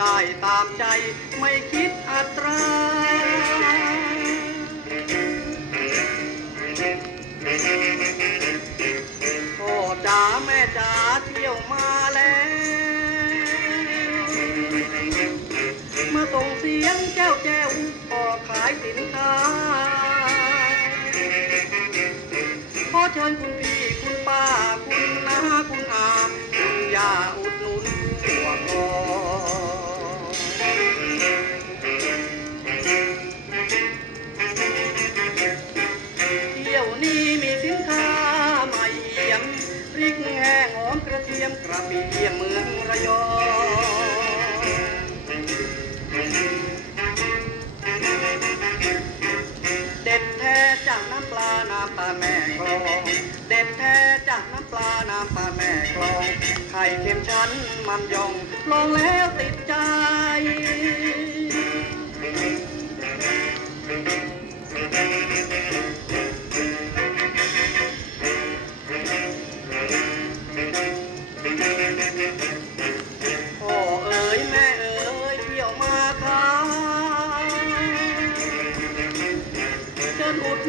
ได้ตามใจไม่คิดอัตราพ่อจ๋าแม่จ๋าเที่ยวมาแล้ว เมื่อส่งเสียงแจ้วแจ้วพอขายสินค้า ขอเชิญคุณ ยวนี้มีสินค้าใหม่เอี่ยมพริกแห้งหอมกระเทียมกระเปียมเมืองระยองเด็ดแท้จากน้ำปลาน้ำปลาแม่คลองเด็ดแท้จากน้ำปลาน้ำปลาแม่คลองไข่เค็มชั้นมันยองลองแล้วติดใจ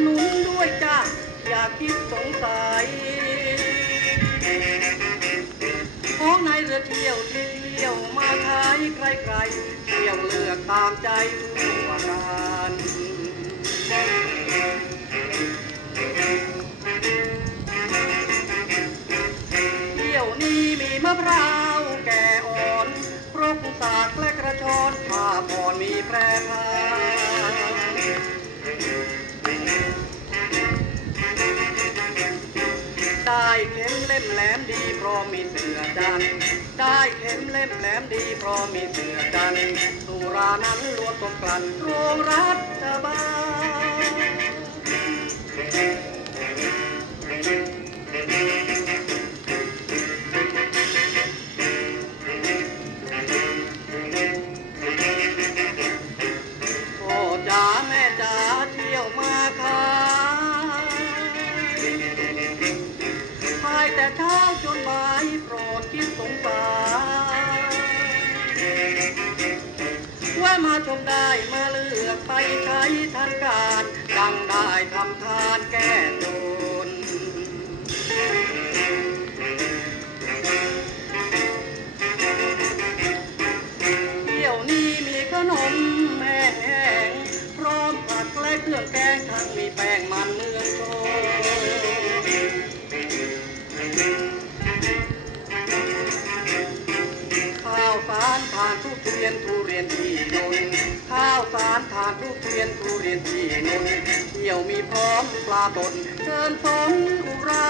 หนุนด้วยจ้าอย่าคิดสงสัยของในเรือเที่ยวที่เที่ยวมาขายใครๆเที่ยวเลือกตามใจทุกประการเที่ยวนี้มีมะพร้าวแก่อ่อนครกสากและกระชอนผ้าผ่อนมีแพร่พา ได้เข็มเล่มแหลมดีเพราะมีเสือดัน ได้เข็มเล่มแหลมดีเพราะมีเสือดัน สุรานั้นล้วนตกกลั่นโรงรัฐบาล แต่เช้าจนบ่ายโปรดคิดสงสารแวะมาชมได้มาเลือกไปใช้ทันการดังได้ทำทานแก้จนเที่ยวนี้มีขนมแห้งพร้อมผักและเครื่องแกงทั้งมีแป้งมันเมืองโชารทานทุเรียนทุเรียนที่นุ่นข้าวสารทานทุเรียนทุเรียนที่นุ่นเที่ยวมีพร้อมปลาบนเชิญสมอุรา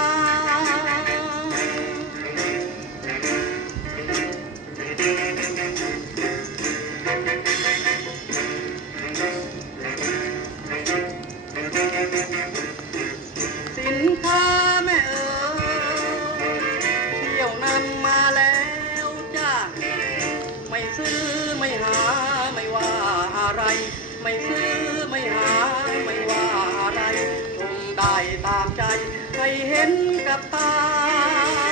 ไม่ซื้อไม่หาไม่ว่าอะไรชมได้ตามใจใครเห็นกับตา